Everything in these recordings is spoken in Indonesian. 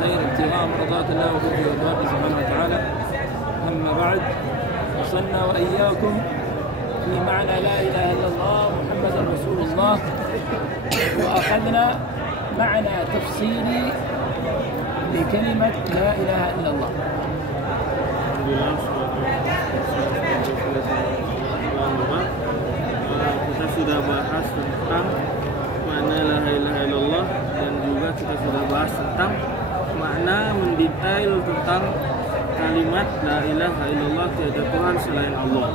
خير ابتغاء مرضات الله وفضله ورضوانه سبحانه وتعالى. أما بعد، وصلنا وإياكم في معنى لا إله إلا الله محمد رسول الله، وأخذنا معنى تفصيلي لكلمة لا إله إلا الله. Kita sudah bahas tentang makna la ilaha illallah dan juga kita sudah bahas tentang makna mendetail tentang kalimat la ilaha illallah, tiada Tuhan selain Allah.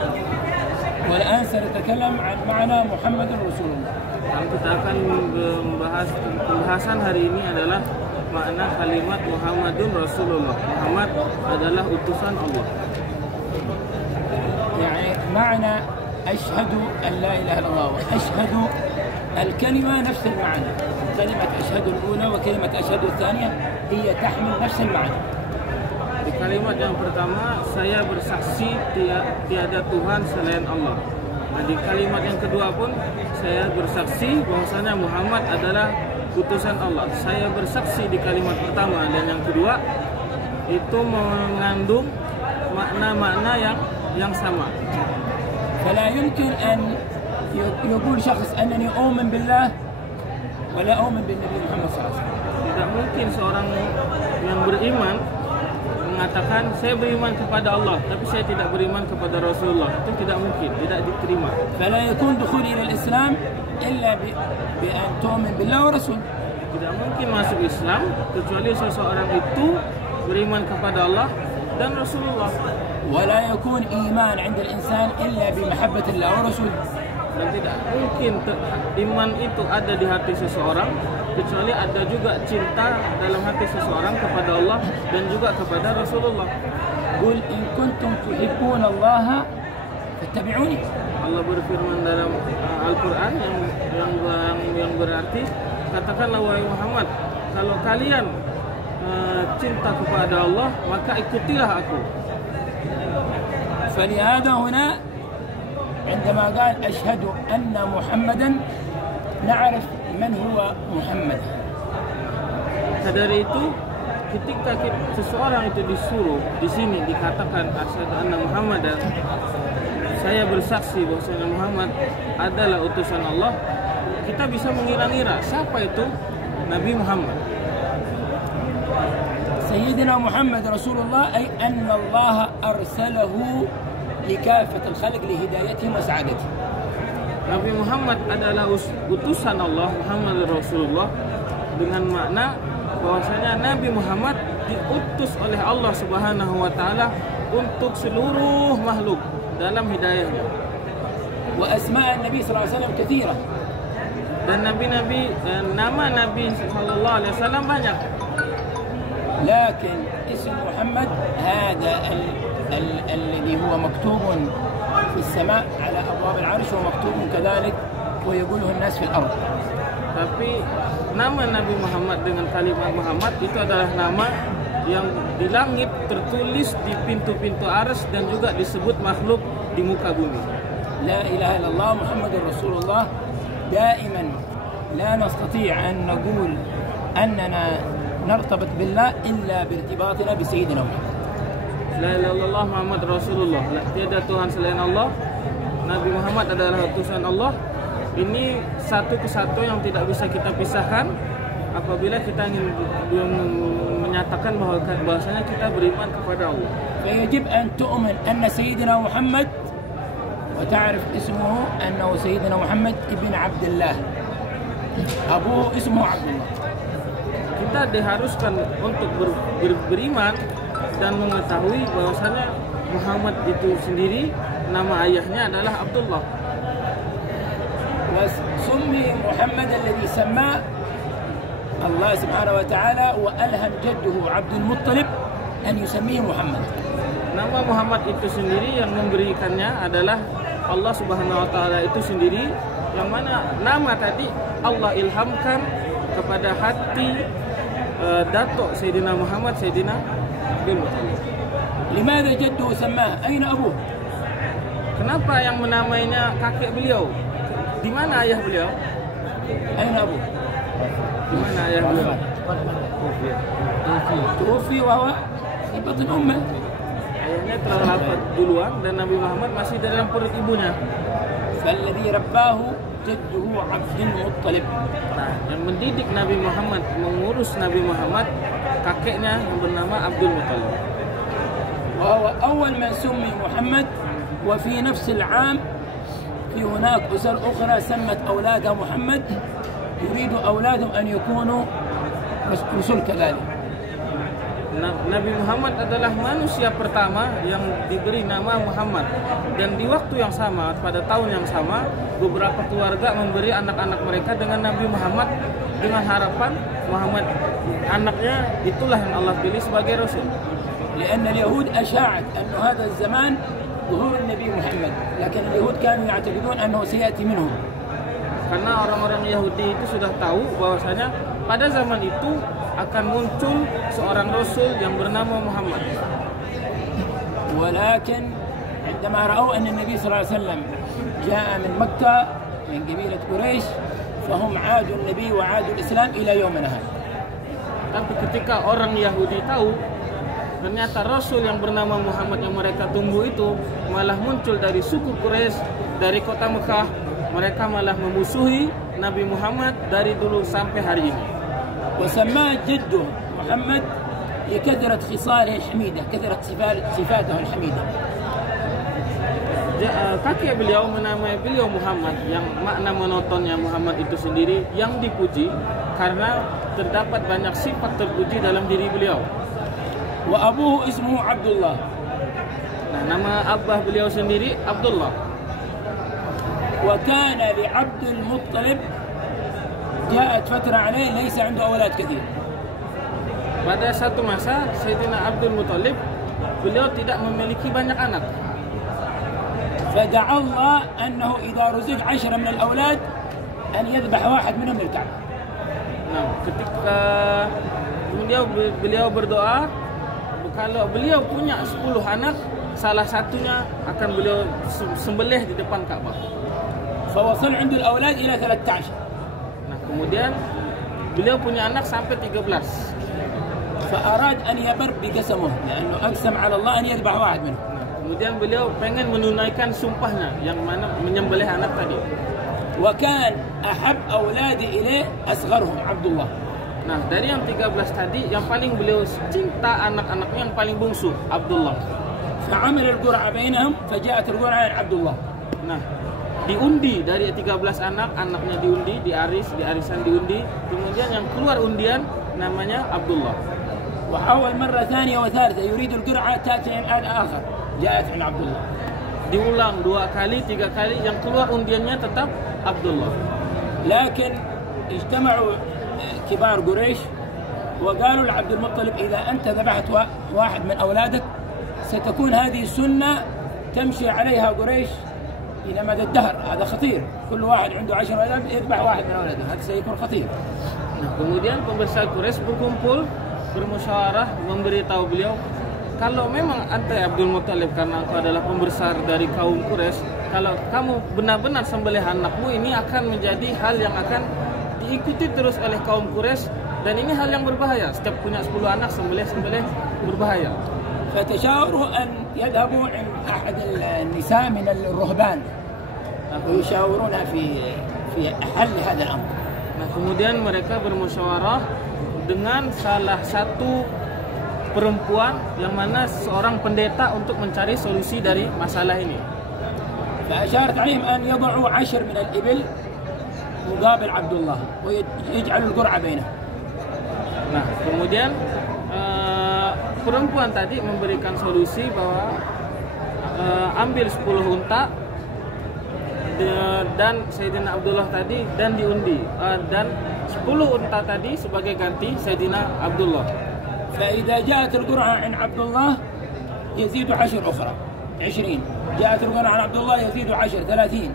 والآن سنتكلم عن معنى محمد رسول الله. Dan kita akan membahas, pembahasan hari ini adalah makna kalimat Muhammadun Rasulullah. Muhammad adalah utusan Allah. يعني معنى أشهد أن لا إله إلا الله وأشهد الكلمة نفس المعنى. كلمة أشهد الأولى وكلمة أشهد الثانية هي تحمل نفس المعنى. Di kalimat yang pertama, saya bersaksi tiada Tuhan selain Allah. Nah, di kalimat yang kedua pun, saya bersaksi bahwasanya Muhammad adalah utusan Allah. Saya bersaksi di kalimat pertama dan yang kedua itu mengandung makna-makna yang sama. فلا يمكن أن يقول شخص أنني أؤمن بالله ولا أؤمن بالنبي محمد صلى الله عليه وسلم. Tidak mungkin seorang yang beriman mengatakan saya beriman kepada Allah tapi saya tidak beriman kepada Rasulullah. Itu tidak mungkin, tidak diterima. فلا يكون دخول إلى الإسلام إلا بأن تؤمن بالله ورسوله. Tidak mungkin masuk Islam kecuali seseorang itu beriman kepada Allah dan Rasulullah. ولا يكون إيمان عند الإنسان إلا بمحبة الله ورسوله. Dan tidak mungkin iman itu ada di hati seseorang kecuali ada juga cinta dalam hati seseorang kepada Allah dan juga kepada Rasulullah. قل إن كنتم تحبون الله فاتبعوني. Allah berfirman dalam Al-Quran yang berarti, katakanlah wahai Muhammad, kalau kalian cinta kepada Allah maka ikutilah aku. فلهذا هنا عندما قال أشهد أن محمدا نعرف من هو محمد. Dari itu ketika seseorang itu disuruh di sini dikatakan asyhadu anna Muhammadan, saya bersaksi bahwasanya Muhammad adalah utusan Allah, kita bisa mengira-ngira siapa itu Nabi Muhammad. سيدنا محمد رسول الله أي أن الله أرسله لكافة الخلق لهدايتهم وسعادتهم. Nabi Muhammad adalah utusan Allah, Muhammad Rasulullah, dengan makna bahwasanya Nabi Muhammad diutus oleh Allah Subhanahu wa taala untuk seluruh makhluk dalam hidayahnya. وأسماء النبي صلى الله عليه وسلم كثيرة. Dan nama Nabi sallallahu alaihi wasallam banyak. لكن اسم محمد هذا الذي هو مكتوب في السماء على أبواب العرش ومكتوب كذلك ويقوله الناس في الأرض. Tapi nama Nabi Muhammad dengan kalimat Muhammad itu adalah nama yang di langit tertulis di pintu-pintu arsy dan juga disebut makhluk di muka bumi. لا إله إلا الله محمد رسول الله. دائما لا نستطيع أن نقول أننا نرتبط بالله إلا بارتباطنا بسيدنا محمد. La ilaha illallah Muhammad Rasulullah. Tiada Tuhan selain Allah. Nabi Muhammad adalah utusan Allah. Ini satu kesatuan yang tidak bisa kita pisahkan apabila kita ingin menyatakan bahwasanya kita beriman kepada Allah. فيجب أن تؤمن أن سيدنا محمد وتعرف اسمه أنه سيدنا محمد ابن عبد الله. أبوه اسمه عبد الله. Kita diharuskan untuk beriman dan mengetahui bahwasanya Muhammad itu sendiri nama ayahnya adalah Abdullah. وسمي محمد الذي سماه الله سبحانه وتعالى وألهم جده عبد المطلب أن يسميه محمد. Nama Muhammad itu sendiri yang memberikannya adalah Allah Subhanahu wa taala itu sendiri, yang mana nama tadi Allah ilhamkan kepada hati datuk Sayyidina Muhammad, Sayyidina Abdul Muttalib. لماذا جده سماه؟ أين أبوه؟ Kenapa yang menamainya kakek beliau? Di mana ayah beliau? أين أبوه؟ Di mana ayah beliau? توفي وهو في بطن أمه. Ayahnya telah wafat duluan dan Nabi Muhammad masih dalam perut ibunya. فالذي رباه جده عبد المطلب. Nah, yang mendidik Nabi Muhammad, mengurus Nabi Muhammad, kakeknya yang bernama Abdul Muttalib. وهو أول من سمي محمد. وفي نفس العام في هناك أسر أخرى سمت أولادها محمد، يريد أولادهم أن يكونوا رسل كذلك. Nabi Muhammad adalah manusia pertama yang diberi nama Muhammad, dan di waktu yang sama, pada tahun yang sama, beberapa keluarga memberi anak-anak mereka dengan Nabi Muhammad dengan harapan Muhammad anaknya itulah yang Allah pilih sebagai Rasul. لأن اليهود أشاعت أن هذا الزمان ظهور النبي محمد، لكن اليهود كانوا يعتقدون أنه سيأتي منهم. Karena orang-orang Yahudi itu sudah tahu bahwasanya pada zaman itu akan muncul seorang Rasul yang bernama Muhammad. ولكن عندما رأوا أن النبي صلى الله عليه وسلم جاء من مكة من قبيلة قريش فهم عادوا النبي وعادوا الإسلام إلى يومنا هذا. Tapi ketika orang Yahudi tahu ternyata Rasul yang bernama Muhammad yang mereka tunggu itu malah muncul dari suku Quraisy, dari kota Mekah, mereka malah memusuhi Nabi Muhammad dari dulu sampai hari ini. وسماه جده محمد لكثرة خصاله الحميدة، كثرة صفاته الحميدة. Kakek beliau menamai beliau Muhammad, yang makna monotonnya Muhammad itu sendiri yang dipuji karena terdapat banyak sifat terpuji dalam diri beliau. وأبوه اسمه عبد الله. Nah, nama abah beliau sendiri Abdullah. وكان لعبد المطلب جاءت فترة عليه ليس عنده أولاد كثير. Pada satu masa Sayyidina Abdul Muttalib beliau tidak memiliki banyak anak. فدعا الله أنه إذا رزق 10 من الأولاد أن يذبح واحد منهم للكعبة. Nah, ketika beliau berdoa, kalau beliau punya 10 anak, salah satunya akan beliau sembelih di depan Ka'bah. فوصل عنده الأولاد إلى 13. Nah, kemudian beliau punya anak sampai 13. فأراد أن يبر بقسمه لأنه أقسم على الله أن يذبح واحد منهم. Nah, kemudian beliau pengen menunaikan sumpahnya yang mana menyembelih anak tadi. وكان أحب أولاده إليه أصغرهم عبد الله. Nah, dari yang 13 tadi, yang paling beliau cinta anak-anaknya yang paling bungsu, Abdullah. فعمل القرعة بينهم فجاءت القرعة عن عبد الله. Nah, diundi dari 13 anak, anaknya diundi, di arisan diundi, kemudian yang keluar undian namanya Abdullah. وحاول مرة ثانية وثالثة يريد القرعة تأتي عن آخر جاءت عن عبد الله. Diulang 2 kali, 3 kali, yang keluar undiannya tetap Abdullah. لكن اجتمعوا كبار قريش وقالوا لعبد المطلب إذا أنت ذبحت واحد من أولادك ستكون هذه سنة تمشي عليها قريش إلى مدى الدهر. هذا خطير، كل واحد عنده 10 أولاد يذبح واحد من أولاده، هذا سيكون خطير. Nah, kemudian pembesar Quraisy berkumpul, bermusyawarah, memberitahu beliau, kalau memang anda Abdul Muttalib, karena engkau adalah pembesar dari kaum Quraisy, kalau kamu benar-benar sembelih anakmu, ini akan menjadi hal yang akan diikuti terus oleh kaum Quraisy, dan ini hal yang berbahaya. Setiap punya 10 anak sembelih berbahaya. فتشاوروا أن يذهبوا عند أحد النساء من الرهبان ويشاورونها في حل هذا الأمر. Nah, kemudian mereka bermusyawarah dengan salah satu perempuan yang mana seorang pendeta untuk mencari solusi dari masalah ini. فأشارت عليهم أن يضعوا 10 من الإبل مقابل عبد الله ويجعلوا القرعة بينهم. Nah, kemudian perempuan tadi memberikan solusi bahwa ambil 10 unta dan Sayyidina Abdullah tadi dan diundi, dan 10 unta tadi sebagai ganti Sayyidina Abdullah. فإذا جاءت القرعة عن عبد الله يزيد 10 أخرى 20. جاءت القرعة عن عبد الله يزيد 10 30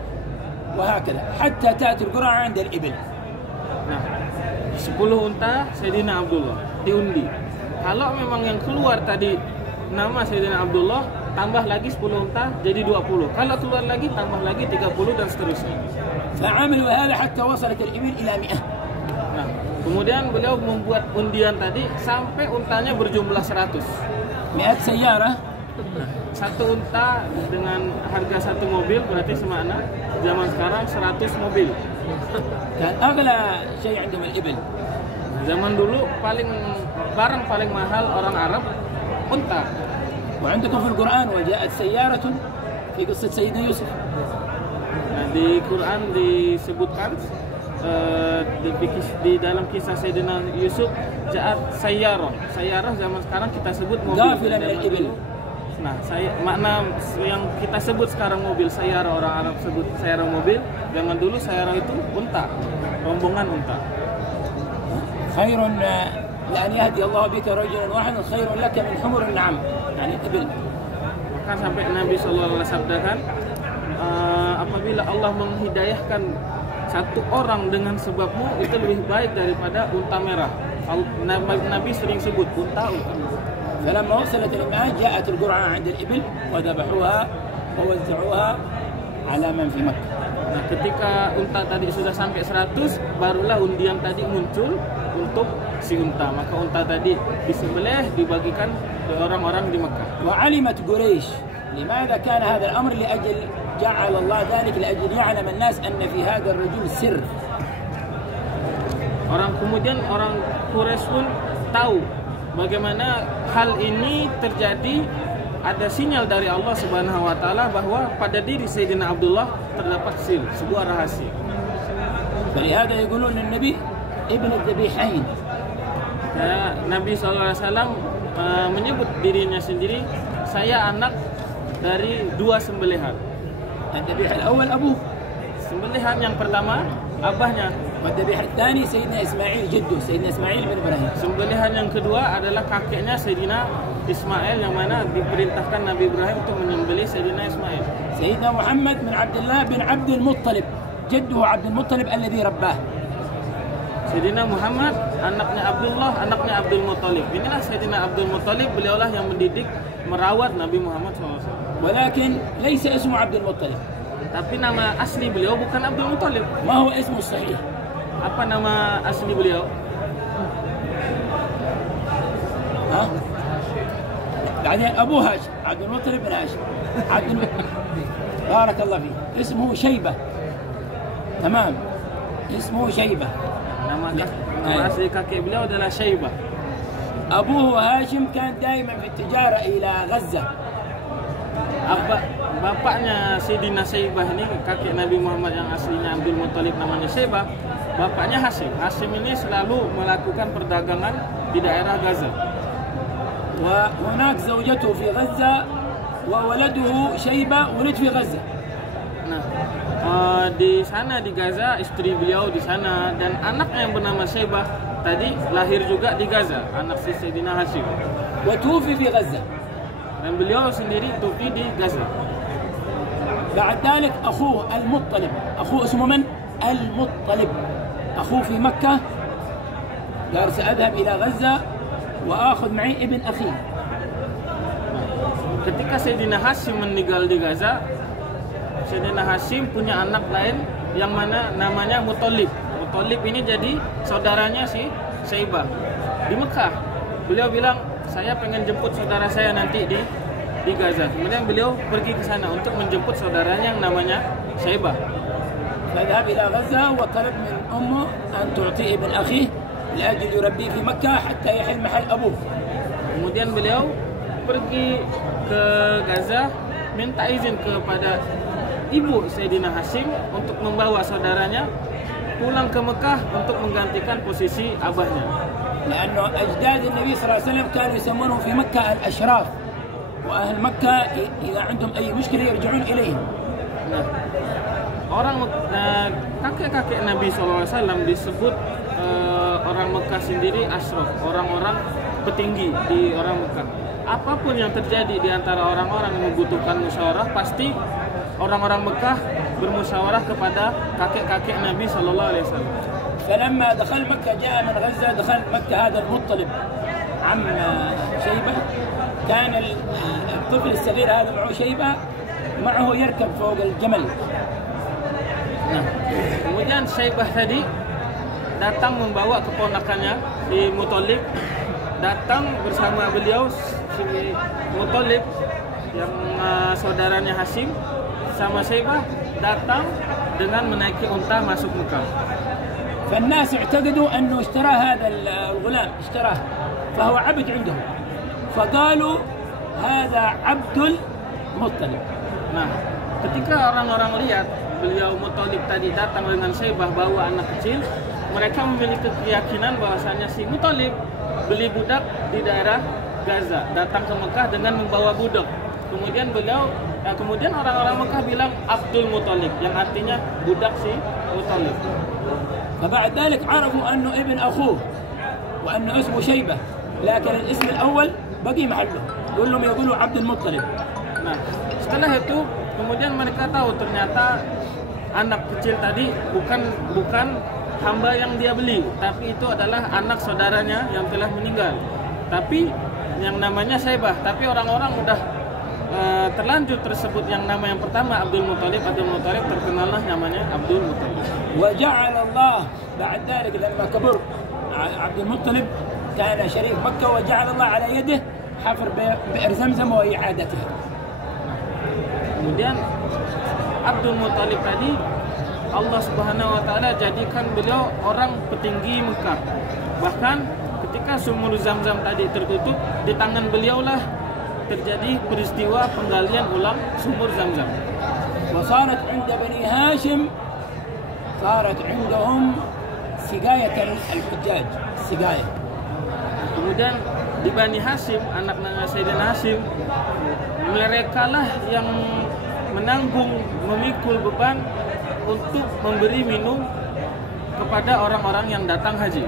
وهكذا حتى تأتي القرعة عند الإبل. Nah, 10 unta Sayyidina Abdullah diundi. Kalau memang yang keluar tadi nama Sayyidina Abdullah, tambah lagi 10 unta jadi 20. Kalau keluar lagi tambah lagi 30 dan seterusnya. فعملوا هذا حتى وصلت الإبل إلى 100. Nah, Kemudian beliau membuat undian tadi sampai untanya berjumlah 100. 100 سيارة. Satu unta dengan harga satu mobil berarti semakna zaman sekarang 100 mobil. كان أغلى شيء عندهم الإبل. Zaman dulu barang paling mahal orang Arab unta. وعندكم في القرآن وجاءت سيارة في قصة سيدنا يوسف. Nah, di Quran disebutkan di dalam kisah Sayyidina Yusuf jaat sayyarah. Sayyarah zaman sekarang kita sebut mobil. Ghafilan lil ibil. Nah, makna yang kita sebut sekarang mobil sayyarah, orang Arab sebut sayyarah mobil. Zaman dulu sayyarah itu unta, rombongan unta. Khairun لأن يهدي الله بك رجلا واحدا خير لك من حمر النعم. يعني ibil. Maka sampai Nabi SAW sabdakan, apabila Allah menghidayahkan satu orang dengan sebabmu itu lebih baik daripada unta merah. Nabi sering sebut unta. فلما وصلت الإمام جاءت القرعة عند الإبل وذبحوها ووزعوها على من في مكة. Nah, ketika unta tadi sudah sampai 100, barulah undian tadi muncul untuk si unta. Maka unta tadi disembelih dibagikan ke orang-orang di Mekah. وعلمت قريش لماذا كان هذا الأمر لأجل جعل الله ذلك لأجل يعلم الناس أن في هذا الرجل سر. Orang Quraisy pun tahu bagaimana hal ini terjadi, ada sinyal dari Allah Subhanahu wa taala bahwa pada diri Sayyidina Abdullah terdapat sir, sebuah rahasia. فلهذا يقولون النبي ابن الذبيحين. Nabi SAW menyebut dirinya sendiri, saya anak dari dua sembelihan. الذبيح الأول أبوه. Sembelihan yang pertama abahnya. والذبيح الثاني سيدنا إسماعيل جده سيدنا إسماعيل بن إبراهيم. Sembelihan yang kedua adalah kakeknya Sayyidina Ismail, yang mana diperintahkan Nabi Ibrahim untuk menyembelih Sayyidina Ismail. سيدنا محمد من عبد الله بن عبد المطلب جده عبد المطلب الذي رباه. Sayyidina Muhammad anaknya Abdullah, anaknya Abdul Muttalib. Inilah Sayyidina Abdul Muttalib, beliaulah yang mendidik, merawat Nabi Muhammad SAW. ولكن ليس اسمه عبد المطلب. Tapi nama asli beliau bukan Abdul Muttalib. ما هو اسمه الصحيح؟ Apa nama asli beliau? ها؟ بعدين أبوه هاشم عبد المطلب بن هاشم بارك الله فيه. اسمه شيبة. تمام. اسمه شيبة. Nama asli kakek beliau adalah Syaibah. أبوه هاشم كان دائما في التجارة إلى غزة. Bapaknya Sayyidina Syaibah ini, kakek Nabi Muhammad yang aslinya Abdul Muttalib namanya Syaibah. Bapaknya Hashim. Hashim ini selalu melakukan perdagangan di daerah Gaza. وهناك زوجته في غزة وولده شيبة ولد في غزة. Nah, di sana di Gaza istri beliau di sana, dan anaknya yang bernama Syaibah tadi lahir juga di Gaza, anak si Sayyidina Hashim. وتوفي في غزة. Dan beliau sendiri tufi di Gaza. بعد ذلك أخوه المطلب، أخوه اسمه من؟ المطلب. أخوه في مكة قال سأذهب إلى غزة وآخذ معي ابن أخي. Ketika Sayyidina Hashim meninggal di Gaza, Sayyidina Hashim punya anak lain yang mana namanya Muttalib. Muttalib ini jadi saudaranya si Syaibah di Mekah. Beliau bilang, saya pengen jemput saudara saya nanti di Gaza. Kemudian beliau pergi ke sana untuk menjemput saudaranya yang namanya Syaibah. فذهب إلى غزة وطلب من أمه أن تعطيه ابن أخيه لأجل يربيه في مكة حتى يحل محل أبوه. Kemudian beliau pergi ke Gaza, minta izin kepada ibu Sayyidina Hashim untuk membawa saudaranya pulang ke Mekah untuk menggantikan posisi abahnya. لأنه أجداد النبي صلى الله عليه وسلم كانوا يسمونهم في مكة الأشراف، وأهل مكة إذا عندهم أي مشكلة يرجعون إليهم. Kakek-kakek Nabi SAW disebut orang Mekah sendiri ashraf, orang-orang petinggi di orang Mekah. Apapun yang terjadi di antara orang-orang yang membutuhkan musyawarah, pasti orang-orang Mekah bermusyawarah kepada kakek-kakek Nabi SAW. فلما دخل مكة جاء من غزة، دخل مكة هذا المطلب عم شيبة، كان الطفل الصغير هذا معه شيبة معه يركب فوق الجمل. Nah, kemudian Syaibah tadi datang membawa keponakannya si Muthalib, datang bersama beliau si Muthalib yang saudaranya Hashim sama Syaibah datang dengan menaiki unta masuk Mekah. فالناس اعتقدوا أنه اشترى هذا الغلام اشتراه فهو عبد عندهم فقالوا هذا عبد المطلب. Nah, ketika orang-orang lihat beliau Muthalib tadi datang dengan Syaibah bawa anak kecil, mereka memiliki keyakinan bahwasanya si Muthalib beli budak di daerah Gaza, datang ke Mekah dengan membawa budak. Kemudian orang-orang Mekah bilang Abdul Muthalib, yang artinya budak si Muthalib. فبعد ذلك عرفوا أنه ابن أخوه وأنه اسمه شيبة لكن الاسم الأول بقي محله يقولوا عبد المطلب. Nah, setelah itu kemudian mereka tahu ternyata anak kecil tadi bukan hamba yang dia beli, tapi itu adalah anak saudaranya yang telah meninggal. Tapi yang namanya Syaibah, tapi orang-orang udah terlanjur tersebut yang nama yang pertama Abdul Muthalib terkenallah namanya Abdul Muthalib. وجعل الله بعد ذلك لما كبر عبد المطلب كان شريف مكة وجعل الله على يده حفر بئر زمزم وإعادتها. Kemudian Abdul Muthalib tadi Allah Subhanahu wa taala jadikan beliau orang petinggi Mekah. Bahkan ketika sumur Zamzam tadi tertutup, di tangan beliaulah terjadi peristiwa penggalian ulang sumur Zamzam. وصارت عند بني هاشم صارت عندهم سقاية الحجاج سقاية. Kemudian di Bani Hashim, anak Sayyidina Hashim, mereka lah yang menanggung, memikul beban untuk memberi minum kepada orang-orang yang datang haji.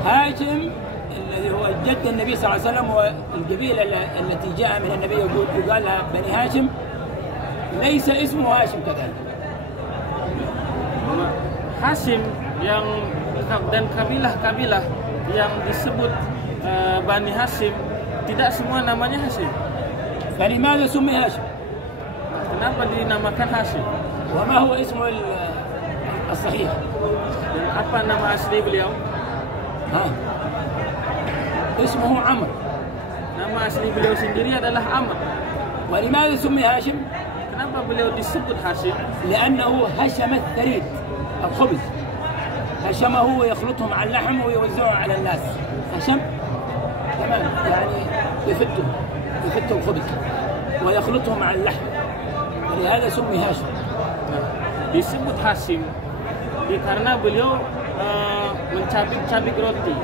هاشم الذي هو جد النبي صلى الله عليه وسلم والقبيلة التي جاء من النبي يقال لها بني هاشم ليس اسمه هاشم كذلك. Hashim dan kabilah-kabilah yang disebut Bani Hashim tidak semua namanya Hashim. فلماذا سمي هاشم؟ Kenapa dinamakan Hashim? وما هو اسمه الصحيح؟ Dan apa nama asli beliau? اسمه عمرو. Nama asli beliau sendiri adalah Amr. ولماذا سمي هاشم؟ Kenapa beliau disebut Hashim? لأنه هشم الثريد الخبز هشمه ويخلطه مع اللحم ويوزعه على الناس. هشم تمام يعني يفته الخبز ويخلطه مع اللحم ولهذا سمي هاشم. Disebut Hashim karena beliau mencabik-cabik roti.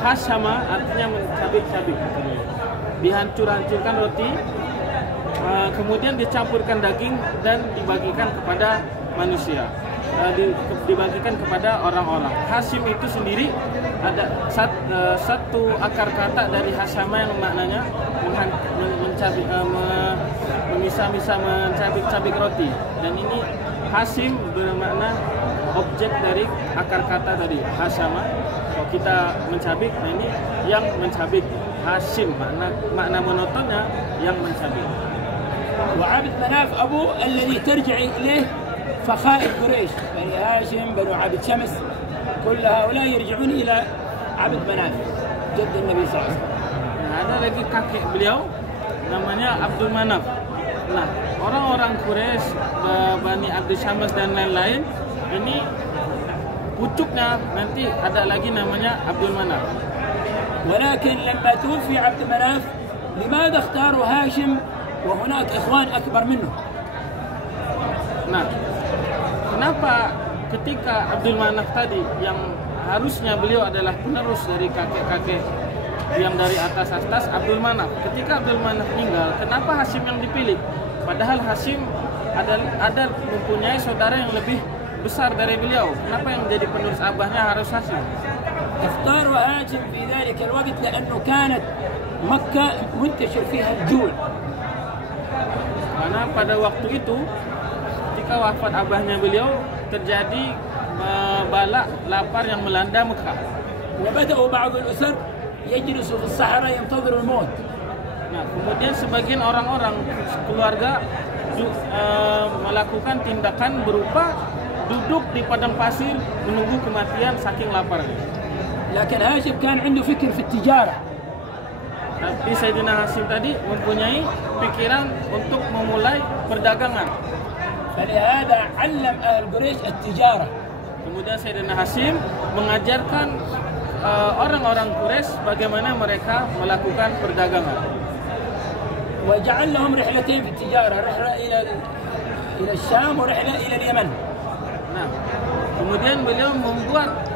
Hashama artinya mencabik-cabik. Dihancur-hancurkan roti, kemudian dicampurkan daging dan dibagikan kepada manusia, dibagikan kepada orang-orang. Hashim itu sendiri ada satu akar kata dari Hashama yang maknanya mencabik, memisah-misah, mencabik-cabik roti. Dan ini Hashim bermakna objek dari akar kata tadi Hashama. Kalau kita mencabik, nah ini yang mencabik. Hashim makna monotonnya yang mencabik. وعبد مناف أبوه الذي ترجع إليه فخائف قريش بني هاشم بنو عبد شمس كل هؤلاء يرجعون إلى عبد مناف جد النبي صلى الله عليه وسلم. Nah, ada lagi kakek beliau namanya Abdul Manaf. Nah, orang-orang Quraisy, Bani Abdi Syams dan lain-lain ini pucuknya nanti ada lagi namanya Abdul Manaf. ولكن لما توفي عبد مناف لماذا اختاروا هاشم وهناك إخوان أكبر منه؟ Nah, kenapa ketika Abdul Manaf tadi yang harusnya beliau adalah penerus dari kakek-kakek yang dari atas Abdul Manaf, ketika Abdul Manaf meninggal, kenapa Hashim yang dipilih? Padahal Hashim ada mempunyai saudara yang lebih besar dari beliau. Kenapa yang jadi penerus abahnya harus Hashim? اختاروا هاشم في ذلك الوقت لأنه كانت مكة منتشر فيها الجوع. Karena pada waktu itu ketika wafat abahnya beliau terjadi bala lapar yang melanda Mekah. وبدأوا بعض الأسر يجلسوا في الصحراء ينتظروا الموت. Nah, kemudian sebagian orang-orang keluarga melakukan tindakan berupa duduk di padang pasir menunggu kematian saking laparnya. لكن هاشم كان عنده فكر في التجارة. Tapi Sayyidina Hashim tadi mempunyai pikiran untuk memulai perdagangan. فلهذا علم أهل قريش التجارة. Kemudian Sayyidina Hashim mengajarkan orang-orang Quraisy bagaimana mereka melakukan perdagangan. وجعل لهم رحلتين في التجارة، رحلة إلى الشام ورحلة إلى اليمن. Nah, kemudian beliau membuat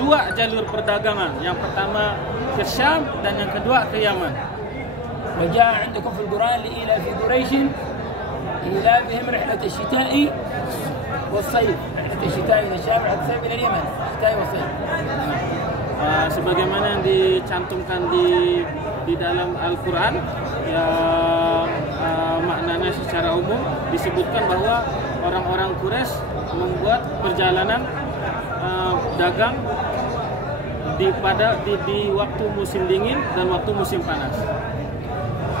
dua jalur perdagangan. Yang pertama ke Syam dan yang kedua ke Yaman. وجاء عندكم في القرآن لإيلاف قريش إيلافهم رحلة الشتاء والصيف، رحلة الشتاء إلى الشام، رحلة الصيف إلى اليمن، الشتاء والصيف. Sebagaimana yang dicantumkan di dalam Al-Quran, yang maknanya secara umum disebutkan bahwa orang-orang Quraisy membuat perjalanan dagang di waktu musim dingin dan waktu musim panas.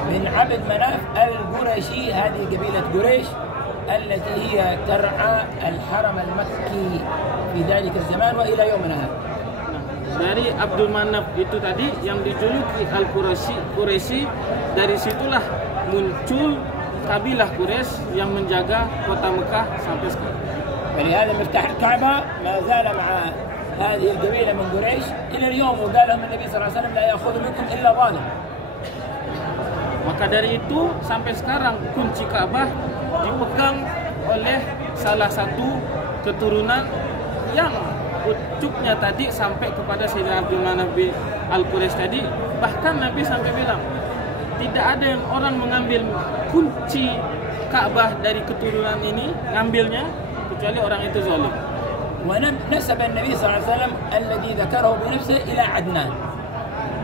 من عبد مناف القرشي، هذه قبيلة قريش التي هي ترعى الحرم المكي في ذلك الزمان وإلى يومنا هذا. Dari Abdul Manaf itu tadi yang dijuluki Al-Quraisy, dari situlah muncul kabilah Quraisy yang menjaga kota Mekah sampai sekarang. ولهذا مفتاح الكعبة ما زال مع هذه القبيلة من قريش إلى اليوم، وقال لهم النبي صلى الله عليه وسلم لا يأخذ منكم إلا ظالم. Maka dari itu sampai sekarang kunci Ka'bah dipegang oleh salah satu keturunan yang ucupnya tadi sampai kepada Sayyidina Abdul Manaf bin Al-Quraisy tadi. Bahkan Nabi sampai bilang tidak ada yang orang mengambil kunci Ka'bah dari keturunan ini, ngambilnya kecuali orang itu zalim. ونسب النبي صلى الله عليه وسلم الذي ذكره بنفسه إلى عدنان.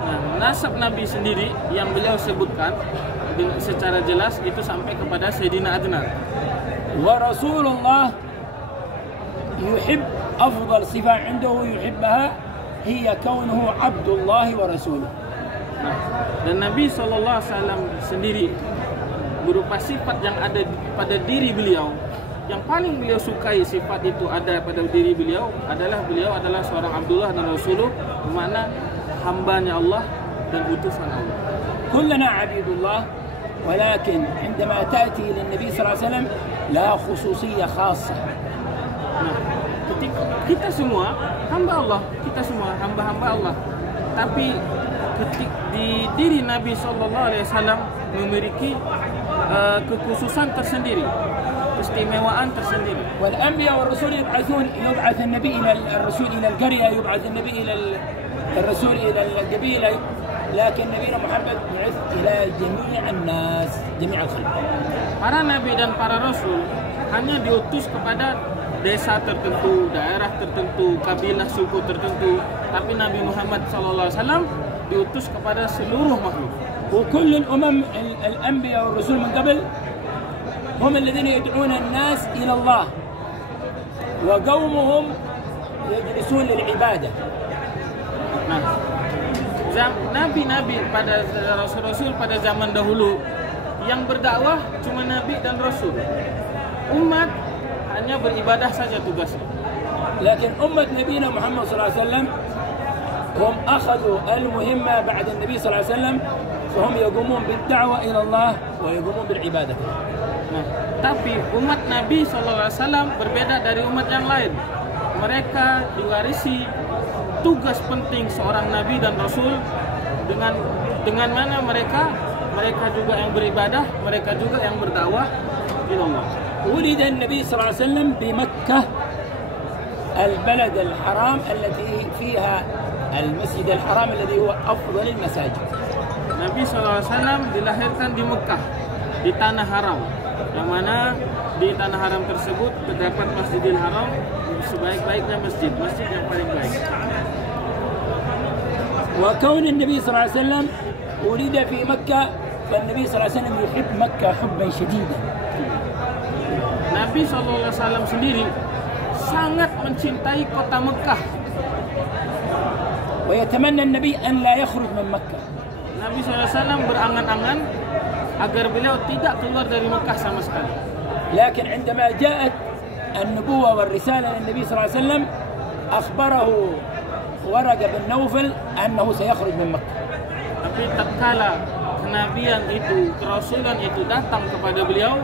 Nah, nasab Nabi sendiri yang beliau sebutkan secara jelas itu sampai kepada Sayyidina Adnan. ورسول الله يحب أفضل صفة عنده يحبها هي كونه عبد الله ورسوله. Nah, dan Nabi SAW sendiri berupa sifat yang ada pada diri beliau, yang paling beliau sukai sifat itu ada pada diri beliau adalah seorang Abdullah dan Rasulullah, bermakna hambanya Allah dan utusan Allah. كلنا عبيد الله، ولكن عندما تأتي للنبي صلى الله عليه وسلم لا خصوصية خاصة. Nah, kita semua hamba Allah, kita semua hamba-hamba Allah. Tapi di diri Nabi SAW memiliki kekhususan tersendiri, keistimewaan tersendiri. والأنبياء والرسول يبعث النبي إلى الرسول إلى القرية، يبعث النبي إلى الرسول إلى القبيلة، لكن نبينا محمد بعث إلى جميع الناس، جميع الخلق. Para nabi dan para rasul hanya diutus kepada desa tertentu, daerah tertentu, kabilah suku tertentu, tapi Nabi Muhammad SAW diutus kepada seluruh makhluk. وكل الأمم الأنبياء والرسول من قبل هم الذين يدعون الناس إلى الله، وقومهم يجلسون للعبادة. Nah, nabi-nabi pada rasul-rasul pada zaman dahulu yang berdakwah cuma nabi dan rasul. Umat hanya beribadah saja tugasnya. لكن أمة نبينا محمد صلى الله عليه وسلم هم أخذوا المهمة بعد النبي صلى الله عليه وسلم، فهم يقومون بالدعوة إلى الله ويقومون بالعبادة. Nah, tapi umat Nabi SAW berbeda dari umat yang lain. Mereka diwarisi tugas penting seorang nabi dan rasul dengan mana mereka juga yang beribadah, mereka juga yang berdakwah ila Allah. ولد النبي صلى الله عليه وسلم بمكة البلد الحرام التي فيها المسجد الحرام الذي هو أفضل المساجد. Nabi SAW dilahirkan di Mekah, di tanah haram, yang mana di tanah haram tersebut terdapat Masjidil Haram, sebaik-baiknya masjid yang paling baik. وكون النبي صلى الله عليه وسلم ولد في مكة، فالنبي صلى الله عليه وسلم يحب مكة حبا شديدا. Nabi SAW sendiri sangat mencintai kota Mekah. ويتمنى النبي أن لا يخرج من مكة. Nabi SAW berangan-angan agar beliau tidak keluar dari Mekah sama sekali. لكن عندما جاءت النبوة والرسالة للنبي صلى الله عليه وسلم أخبره Waraqah bin Naufal annahu sayakhruj min Makkah. Tapi tatkala kenabian itu, kerasulan itu datang kepada beliau,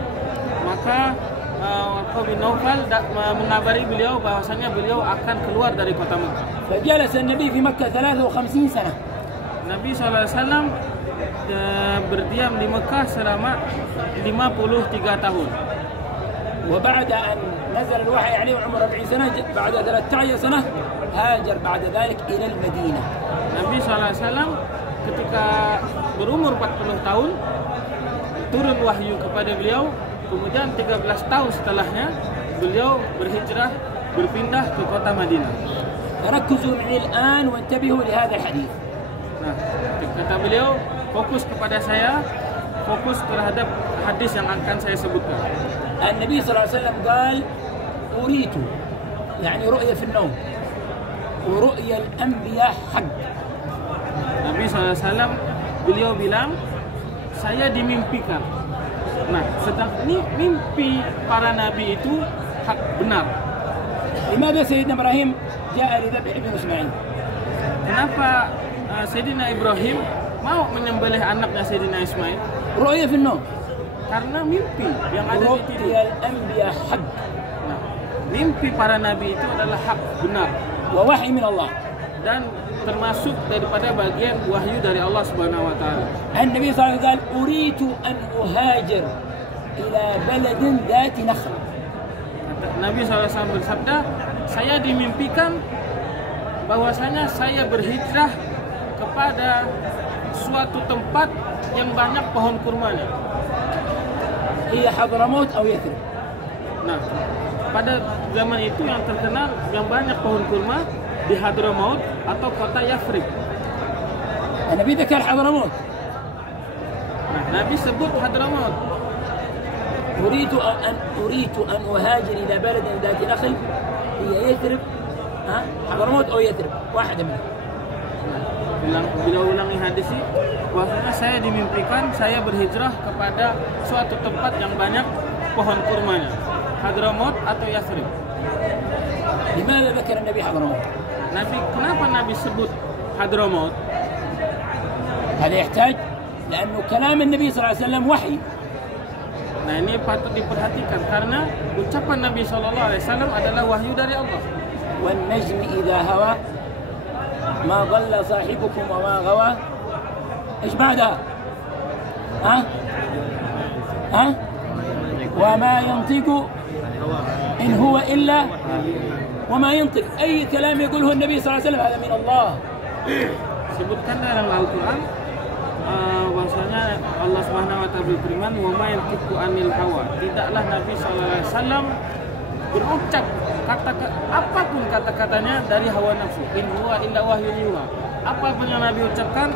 maka Waraqah bin Naufal mengabari beliau bahwasanya beliau akan keluar dari kota Makkah. فجلس النبي في مكة 53 سنة. Nabi SAW berdiam di Mekah selama 53 tahun. وبعد أن نزل الوحي عليه وعمره 40 سنة بعد 13 سنة هاجر بعد ذلك إلى المدينة. Nabi SAW ketika berumur 40 tahun turun wahyu kepada beliau, kemudian 13 tahun setelahnya beliau berhijrah berpindah ke kota Madinah. ركزوا معي الآن وانتبهوا لهذا الحديث. Nah, kata beliau, fokus kepada saya, fokus terhadap hadis yang akan saya sebutkan. النبي صلى الله عليه وسلم قال أريت يعني رؤية في النوم ورؤية الأنبياء حق. Nabi SAW beliau bilang saya dimimpikan. Nah, sedang ini mimpi para nabi itu hak benar. لماذا سيدنا إبراهيم جاء لذبح ابن إسماعيل؟ Kenapa Sayyidina Ibrahim mau menyembelih anaknya Sayyidina Ismail? رؤية في النوم. Karena mimpi yang ada di tidur. رؤيا الأنبياء حق. Nah, mimpi para nabi itu adalah hak benar. ووحي من الله. Dan termasuk daripada bagian wahyu dari Allah Subhanahu wa taala. النبي صلى الله عليه وسلم قال أريد أن أهاجر إلى بلد ذات نخل. Nabi SAW bersabda, saya dimimpikan bahwasanya saya berhijrah kepada suatu tempat yang banyak pohon kurmanya. هي حضرموت أو يثرب. Nah, pada zaman itu yang terkenal yang banyak pohon kurma di Hadramaut atau kota Yathrib. النبي ذكر حضرموت. Nah, Nabi sebut Hadramaut. أريد أن أهاجر إلى بلد ذات نخل هي يثرب حضرموت أو يثرب واحدة منهم. Bila ulangi hadis ini, bahwasanya saya dimimpikan saya berhijrah kepada suatu tempat yang banyak pohon kurmanya, Hadramaut atau Yathrib. لماذا ذكر النبي حضرموت؟ Kenapa Nabi sebut Hadramaut? هذا يحتاج لأنه كلام النبي صلى الله عليه وسلم وحي. Nah, ini patut diperhatikan karena ucapan Nabi SAW adalah wahyu dari Allah. والنجم إذا هوى ما ضل صاحبكم وما غوى. إيش بعدها؟ وما ينطق إن هو إلا وما ينطق. أي كلام يقوله النبي صلى الله عليه وسلم هذا من الله. Sebutkan dalam Al-Quran bahwasanya Allah Subhanahu wa taala berfirman, "Wa ma yantiqu anil hawa." Tidaklah Nabi sallallahu alaihi wasallam berucap apapun kata-katanya dari hawa nafsu. In huwa illa wahyun yuha. Apapun yang Nabi ucapkan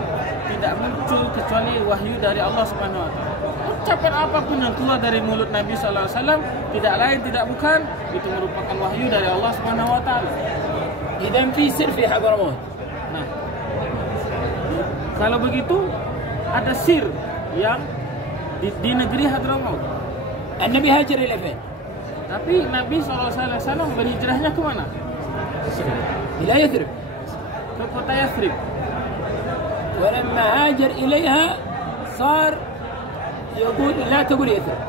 tidak muncul kecuali wahyu dari Allah Subhanahu wa taala. Ucapan apapun yang keluar dari mulut Nabi sallallahu alaihi wasallam tidak lain tidak bukan itu merupakan wahyu dari Allah Subhanahu wa taala. Idzan fi sir fi Hadramaut. Nah, kalau begitu ada sir yang di negeri Hadramaut. Nabi hajar ila fin? Tapi Nabi SAW berhijrahnya ke mana? Ila Yathrib. Ke kota Yathrib. ولما هاجر إليها صار يقول لا تقول يثرب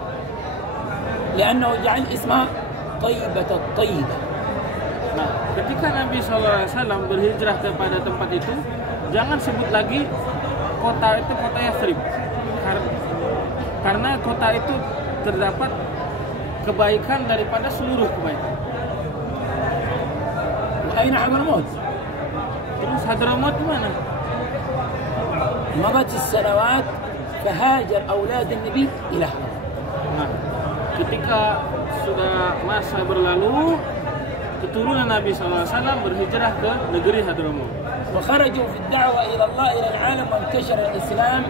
لأنه جعل اسمها طيبة الطيبة. Nah, ketika Nabi SAW berhijrah kepada tempat itu, jangan sebut lagi kota itu kota Yathrib, karena kota itu terdapat kebaikan daripada seluruh kebaikan. Aina Hadramaut? Terus Hadramaut di mana? مضت السنوات فهاجر أولاد النبي إلى حضرموت. Nah, ketika sudah masa berlalu, keturunan Nabi SAW berhijrah ke negeri Hadramaut. وخرجوا في الدعوة إلى الله إلى العالم وانتشر الإسلام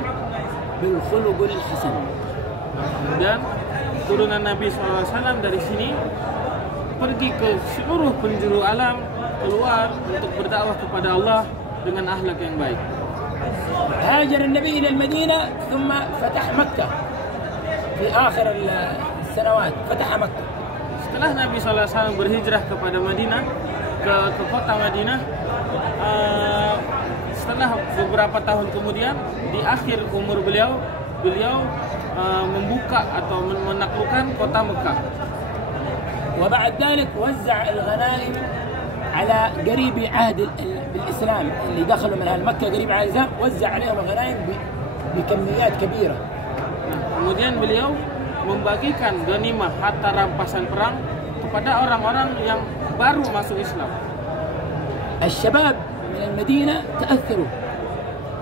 بالخلق الحسن. Dan keturunan Nabi SAW dari sini pergi ke seluruh penjuru alam, keluar untuk berdakwah kepada Allah dengan akhlak yang baik. هاجر النبي إلى المدينة ثم فتح مكة في آخر السنوات فتح مكة. Setelah setelah Nabi SAW berhijrah kepada Madinah, ke kota Madinah, setelah beberapa tahun kemudian, di akhir umur beliau membuka atau menaklukkan kota Mekah. وبعد ذلك وزع الغنائم على قريب عهد بالإسلام اللي دخلوا من مكة قريب عهد الإسلام، وزع عليهم الغنائم بكميات كبيرة. Nah, kemudian beliau membagikan ghanimah harta rampasan perang kepada orang-orang yang baru masuk Islam. الشباب من المدينة تأثروا.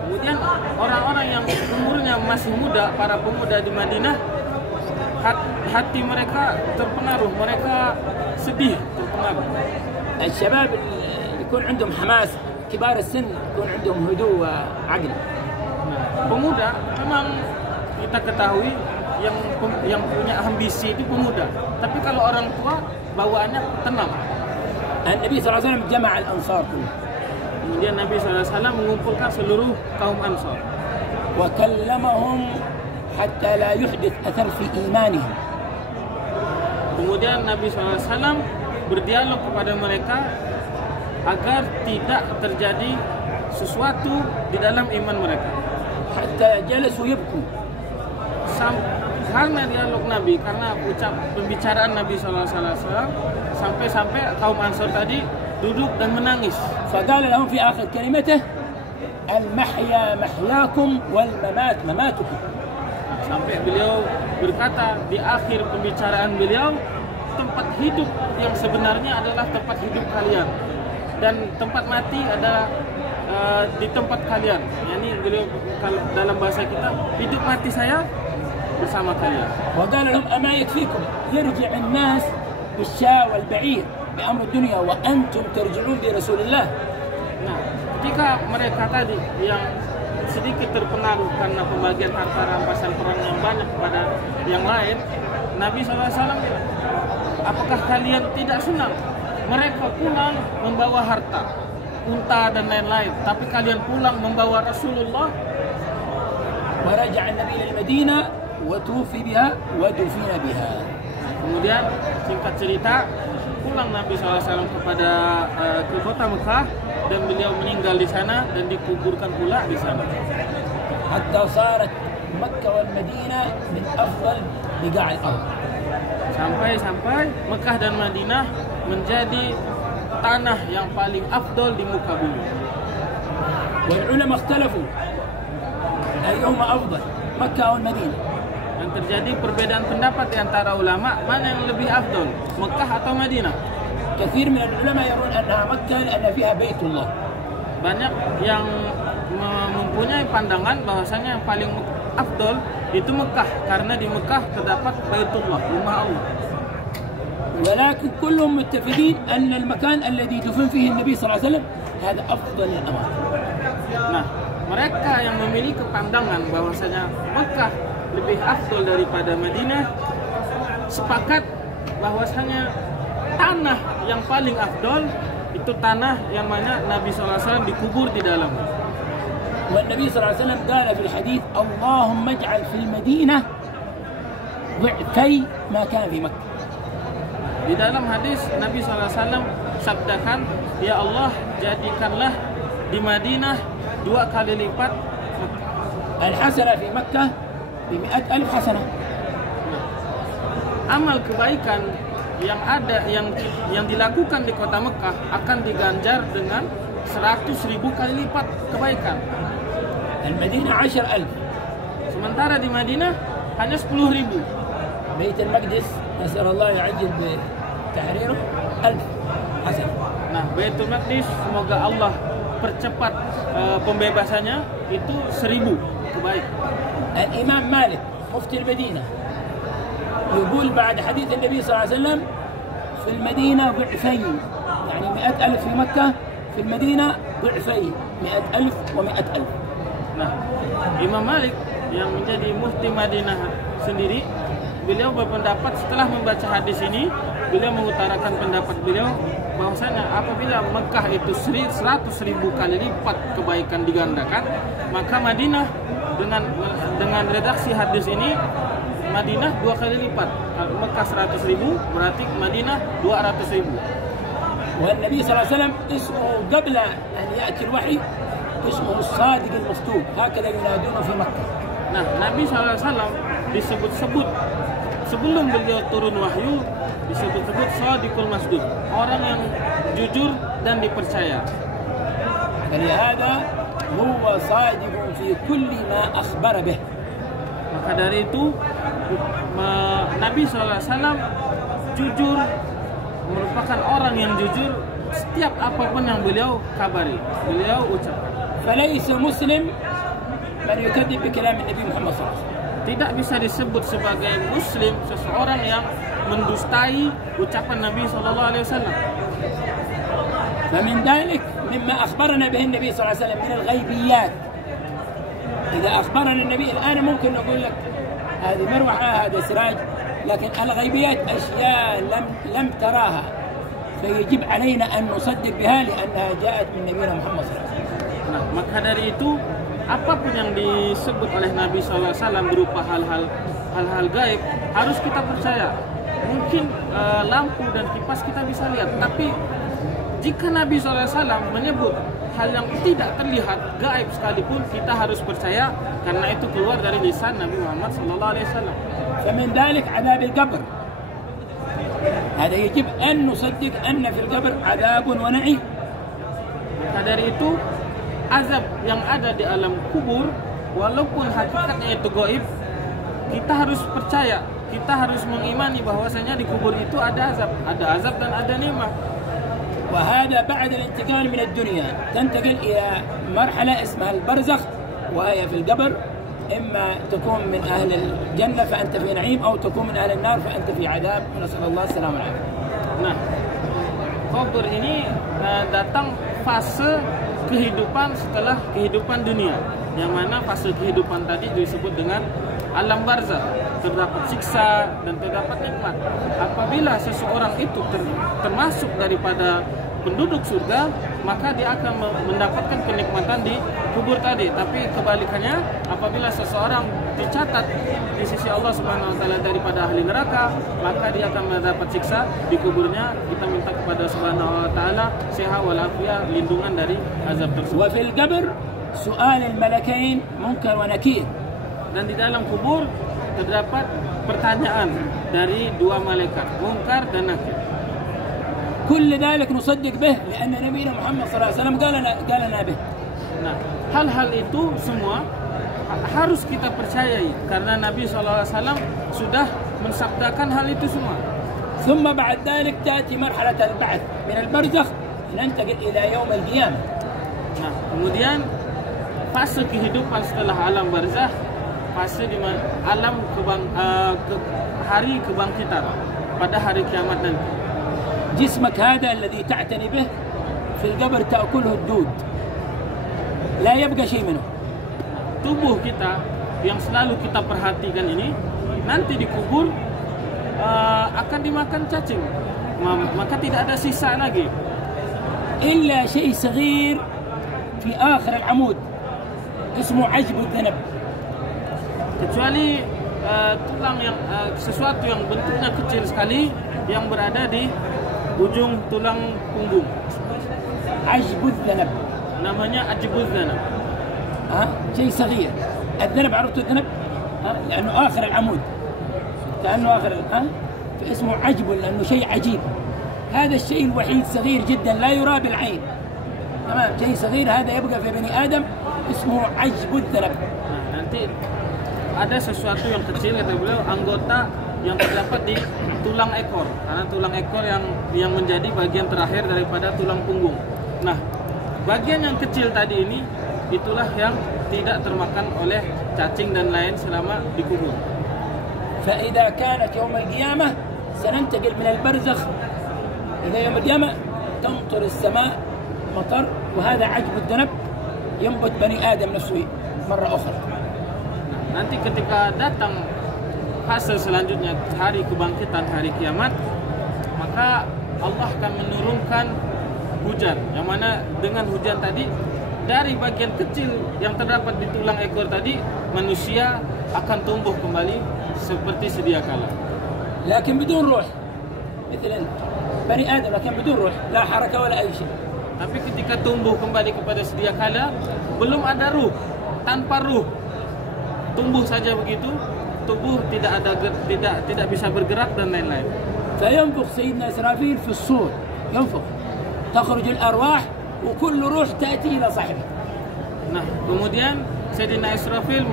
Kemudian orang-orang yang umurnya masih muda, para pemuda di Madinah, hati mereka terpengaruh, mereka sedih, terpengaruh. الشباب يكون عندهم حماس، كبار السن يكون عندهم هدوء وعقل. Nah, pemuda memang kita ketahui yang punya ambisi itu pemuda. Tapi kalau orang tua bawaannya tenang. النبي صلى الله عليه وسلم جمع الأنصار كلهم. Kemudian Nabi SAW mengumpulkan seluruh kaum Ansar. وكلمهم حتى لا يحدث أثر في إيمانهم. Kemudian Nabi SAW berdialog kepada mereka agar tidak terjadi sesuatu di dalam iman mereka. حتى جلسوا يبكوا. Karena dialog Nabi, karena pembicaraan Nabi SAW, sampai kaum Ansar tadi duduk dan menangis. فقال لهم في آخر كلمته المحيا محياكم والممات مماتكم. Sampai beliau berkata di akhir pembicaraan beliau, tempat hidup yang sebenarnya adalah tempat hidup kalian dan tempat mati adalah di tempat kalian. Yani beliau kalau dalam bahasa kita, hidup mati saya bersama kalian. وقال لهم أما يكفيكم يرجع الناس بالشاة والبعير بأمر الدنيا وأنتم ترجعون برسول الله. Nah, ketika mereka tadi yang sedikit terpengaruh karena pembagian harta rampasan perang yang banyak kepada yang lain, Nabi SAW bilang, apakah kalian tidak senang? Mereka pulang membawa harta, unta dan lain-lain, tapi kalian pulang membawa Rasulullah. ورجع النبي إلى المدينة وتوفي بها ودفن بها. Kemudian singkat cerita, pulang Nabi SAW ke kota Mekah dan beliau meninggal di sana dan dikuburkan pula di sana. حتى صارت مكة والمدينة من أفضل بقاع الأرض. Sampai Mekah dan Madinah menjadi tanah yang paling afdol di muka bumi. والعلماء اختلفوا أيهما أفضل مكة أو المدينة. Dan terjadi perbedaan pendapat di antara ulama mana yang lebih afdol, Mekah atau Madinah. كثير من العلماء يرون أنها مكة لأن فيها بيت الله. Banyak yang mempunyai pandangan bahwasanya yang paling afdol itu Mekah karena di Mekah terdapat Baitullah, rumah Allah. ولكن كلهم متفقين أن المكان الذي دفن فيه النبي صلى الله عليه وسلم هذا أفضل الأماكن. Nah, mereka yang memiliki pandangan bahwasanya Mekah lebih afdol daripada Madinah sepakat bahwasanya tanah yang paling afdol itu tanah yang mana Nabi SAW dikubur di dalamnya. والنبي صلى الله عليه وسلم قال في الحديث اللهم اجعل في المدينة ضعفي ما كان في مكة. Di dalam hadis Nabi SAW sabdakan, ya Allah jadikanlah di Madinah 2 kali lipat الحسنة في مكة ب100,000 حسنة. Amal kebaikan yang ada yang dilakukan di kota Mekah akan diganjar dengan 100.000 kali lipat kebaikan. المدينة 10,000. Sementara di Madinah hanya 10.000. بيت المقدس نسأل الله يعجل بتحريره 1000 حسنة. Nah, Baitul Maqdis semoga Allah percepat pembebasannya itu 1000 kebaikan. الإمام مالك مفتي المدينة يقول بعد حديث النبي صلى الله عليه وسلم في المدينة ضعفين، يعني 100,000 في مكة، في المدينة ضعفين 100,000 و100,000. Nah, Imam Malik yang menjadi mufti Madinah sendiri, beliau berpendapat setelah membaca hadis ini, beliau mengutarakan pendapat beliau bahwasanya apabila Mekah itu 100.000 kali lipat kebaikan digandakan, maka Madinah dengan redaksi hadis ini Madinah 2 kali lipat. Kalau Mekah 100.000, berarti Madinah 200.000. والنبي صلى الله عليه وسلم اسمه قبل أن يأتي الوحي اسمه الصادق المصدوق، هكذا ينادونه في مكة. Nah, Nabi SAW disebut-sebut sebelum beliau turun wahyu, disebut-sebut Shadiqul Masduq, orang yang jujur dan dipercaya. فلهذا هو صادق في كل ما أخبر به. Maka dari itu Nabi SAW jujur, merupakan orang yang jujur setiap apapun yang beliau kabari, beliau ucapkan. فليس مسلم من يكذب بكلام النبي محمد صلى الله عليه وسلم. Tidak bisa disebut sebagai muslim seseorang yang mendustai ucapan Nabi sallallahu alaihi wasallam. فمن ذلك مما أخبرنا به النبي صلى الله عليه وسلم من الغيبيات. إذا أخبرنا النبي الآن ممكن نقول لك هذه مروحة، هذا سراج، لكن الغيبيات أشياء لم تراها، فيجب علينا أن نصدق بها لأنها جاءت من نبينا محمد صلى الله عليه وسلم. Nah, maka dari itu apapun yang disebut oleh Nabi SAW berupa hal-hal gaib harus kita percaya. Mungkin lampu dan kipas kita bisa lihat, tapi jika Nabi SAW menyebut hal yang tidak terlihat, gaib sekalipun, kita harus percaya karena itu keluar dari lisan Nabi Muhammad SAW. فمن ذلك عذاب القبر، هذا يجب أن نصدق أن في القبر عذاب ونعيم. Maka dari itu azab yang ada di alam kubur, walaupun hakikatnya itu gaib, kita harus percaya, kita harus mengimani bahwasanya di kubur itu ada azab dan ada nikmat. وهذا بعد الانتقال من الدنيا تنتقل إلى مرحلة اسمها البرزخ، وهي في القبر إما تكون من أهل الجنة فأنت في نعيم، أو تكون من أهل النار فأنت في عذاب، ونسأل الله السلامة والعافية. Nah, kubur ini datang fase kehidupan setelah kehidupan dunia, yang mana fase kehidupan tadi disebut dengan alam barzakh, terdapat siksa dan terdapat nikmat. Apabila seseorang itu termasuk daripada penduduk surga, maka dia akan mendapatkan kenikmatan di kubur tadi. Tapi kebalikannya, apabila seseorang dicatat di sisi Allah Subhanahu wa taala daripada ahli neraka, maka dia akan mendapat siksa di kuburnya. Kita minta kepada Subhanahu wa taala sehat walafiat, lindungan dari azab tersebut. وفي القبر سؤال الملكين منكر ونكير. Dan di dalam kubur terdapat pertanyaan dari dua malaikat, Munkar dan Nakir. كل ذلك نصدق به لأن نبينا محمد صلى الله عليه وسلم قال لنا به. Nah, hal-hal itu semua harus kita percayai karena Nabi SAW sudah mensabdakan hal itu semua. ثم بعد ذلك تأتي مرحلة البعث من البرزخ ننتقل إلى يوم القيامة. Nah, kemudian fase kehidupan setelah alam barzakh, fase di alam hari kebangkitan pada hari kiamat nanti. جسمك هذا الذي تعتني به في القبر تأكله الدود، لا يبقى شيء منه. Tubuh kita yang selalu kita perhatikan ini nanti dikubur akan dimakan cacing, maka tidak ada sisa lagi. إلا شيء صغير في آخر العمود اسمه عجب الذنب. Kecuali tulang yang sesuatu yang bentuknya kecil sekali yang berada di ujung tulang punggung. عجب الذنب. Namanya ajbuz dhanab. شيء صغير. الذنب عرفت الذنب؟ لأنه آخر العمود. كأنه آخر فاسمه عجب لأنه شيء عجيب. هذا الشيء الوحيد صغير جدا لا يرى بالعين. تمام، شيء صغير هذا يبقى في بني آدم اسمه عجب الذنب. Nanti ada sesuatu yang kecil, kata beliau, anggota yang terdapat di tulang ekor, karena tulang ekor yang menjadi bagian terakhir daripada tulang punggung. Nah, bagian yang kecil tadi ini itulah yang tidak termakan oleh cacing dan lain selama dikubur. فإذا كانت يوم القيامة سننتقل من البرزخ إلى يوم القيامة تمطر السماء مطر، وهذا عجب الذنب ينبت بني آدم نفسه مرة أخرى. Nanti ketika datang fase selanjutnya, hari kebangkitan, hari kiamat, maka Allah akan menurunkan hujan, yang mana dengan hujan tadi dari bagian kecil yang terdapat di tulang ekor tadi, manusia akan tumbuh kembali seperti sedia kala. لكن بدون روح مثل بني آدم لكن بدون روح لا حركة ولا أي شيء. Tapi ketika tumbuh kembali kepada sedia kala, belum ada ruh, tanpa ruh, tumbuh saja begitu, tubuh tidak bisa bergerak dan lain-lain. فينفخ سيدنا إسرافيل في الصور، ينفخ تخرج الأرواح وكل روح تأتي إلى صاحبها. Nah, kemudian Sayyidina Israfil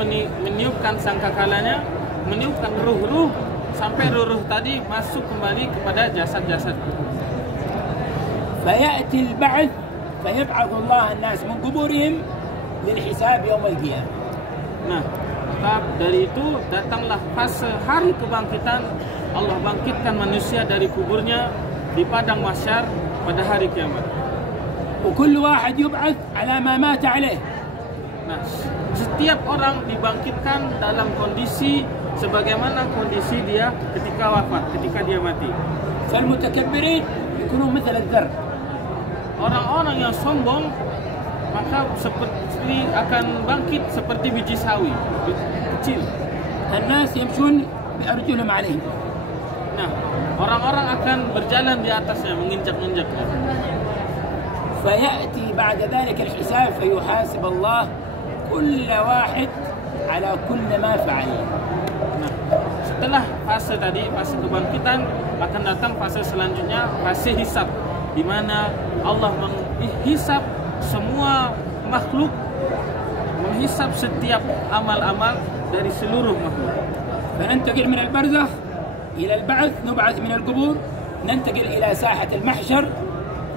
meniupkan sangkakalanya, meniupkan ruh-ruh sampai ruh-ruh tadi masuk kembali kepada jasad-jasad. فيأتي البعث فيبعث الله الناس من قبورهم للحساب يوم القيامة. Nah, dari itu datanglah fase hari kebangkitan. Allah bangkitkan manusia dari kuburnya di padang mahsyar pada hari kiamat. وكل واحد يبعث على ما مات عليه. Nah, setiap orang dibangkitkan dalam kondisi sebagaimana kondisi dia ketika wafat, ketika dia mati. فالمتكبرين يكونون مثل الذر. Orang-orang yang sombong maka seperti akan bangkit seperti biji sawi kecil. الناس يمشون بأرجلهم عليهم. Nah, orang-orang akan berjalan di atasnya, menginjak-injaknya. فيأتي بعد ذلك الحساب فيحاسب الله كل واحد على كل ما فعل. Nah, setelah fase tadi, fase kebangkitan, akan datang fase selanjutnya, fase hisab, di mana Allah menghisab semua makhluk, menghisab setiap amal-amal dari seluruh makhluk. فننتقل من البرزخ إلى البعث، نبعث من القبور، ننتقل إلى ساحة المحشر،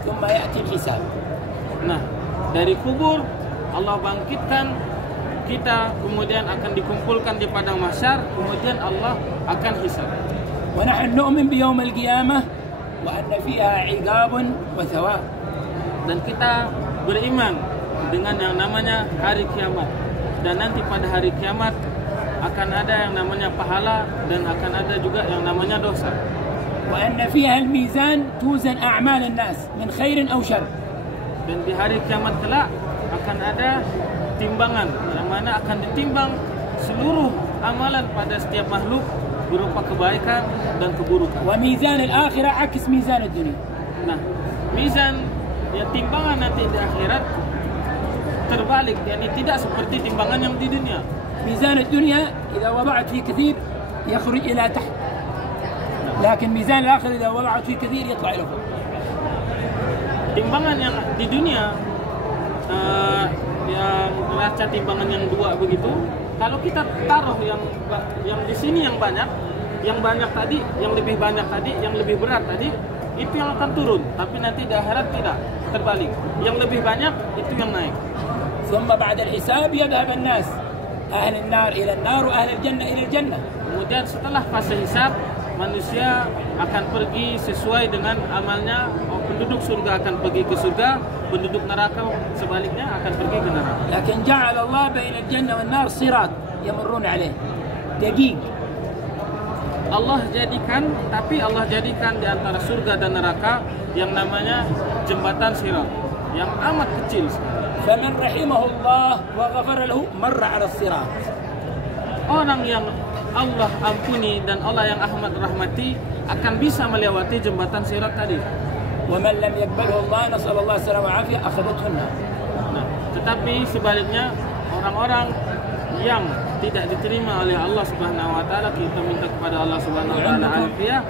ثم يأتي الحساب. Nah, dari kubur Allah bangkitkan kita, kemudian akan dikumpulkan di padang mahsyar, kemudian Allah akan hisab. ونحن نؤمن بيوم القيامة وأن فيها عقاب وثواب. Dan kita beriman dengan yang namanya hari kiamat. Dan nanti pada hari kiamat akan ada yang namanya pahala dan akan ada juga yang namanya dosa. وأن فيها الميزان توزن أعمال الناس من خير أو شر. Dan di hari kiamat kelak akan ada timbangan yang mana akan ditimbang seluruh amalan pada setiap makhluk berupa kebaikan dan keburukan. وميزان الآخرة عكس ميزان الدنيا. Nah, mizan ya timbangan nanti di akhirat terbalik, yakni tidak seperti timbangan yang di dunia. ميزان الدنيا إذا وضعت فيه كثير يخرج إلى تحت، لكن ميزان الآخرة إذا وضعت فيه كثير يطلع إلى فوق. Timbangan yang di dunia yang neraca timbangan yang dua begitu, kalau kita taruh yang di sini yang banyak tadi, yang lebih banyak tadi, yang lebih berat tadi, itu yang akan turun. Tapi nanti di akhirat tidak, terbalik. Yang lebih banyak itu yang naik. ثم بعد الحساب يذهب الناس أهل النار إلى النار وأهل الجنة إلى الجنة. Kemudian setelah fase hisab, manusia akan pergi sesuai dengan amalnya. Penduduk surga akan pergi ke surga, penduduk neraka sebaliknya akan pergi ke neraka. لكن جعل الله بين الجنة والنار صراط يمرون عليه دقيق. Allah jadikan di antara surga dan neraka yang namanya jembatan sirat yang amat kecil sekali. فمن رحمه الله وغفر له مر على الصراط. Orang yang Allah ampuni dan Allah yang Ahmad rahmati akan bisa melewati jembatan sirat tadi. ومن لم يقبله الله نسأل الله السلامة والعافية أخذته النار. Nah, tetapi sebaliknya orang-orang yang tidak diterima oleh Allah Subhanahu wa taala, kita minta kepada Allah Subhanahu wa taala afiyah,